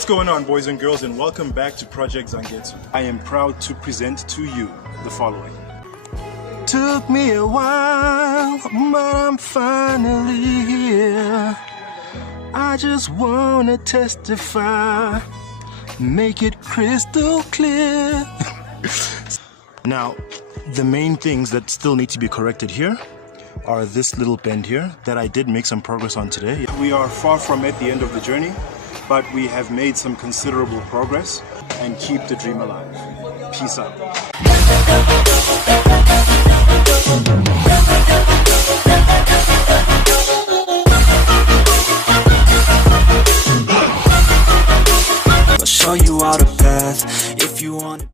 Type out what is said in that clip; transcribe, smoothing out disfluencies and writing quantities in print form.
What's going on, boys and girls, and welcome back to Project Zangetsu. I am proud to present to you the following. Took me a while, but I'm finally here. I just wanna testify, make it crystal clear. Now, the main things that still need to be corrected here are this little bend here that I did make some progress on today. We are far from at the end of the journey, but we have made some considerable progress, and keep the dream alive. Peace out.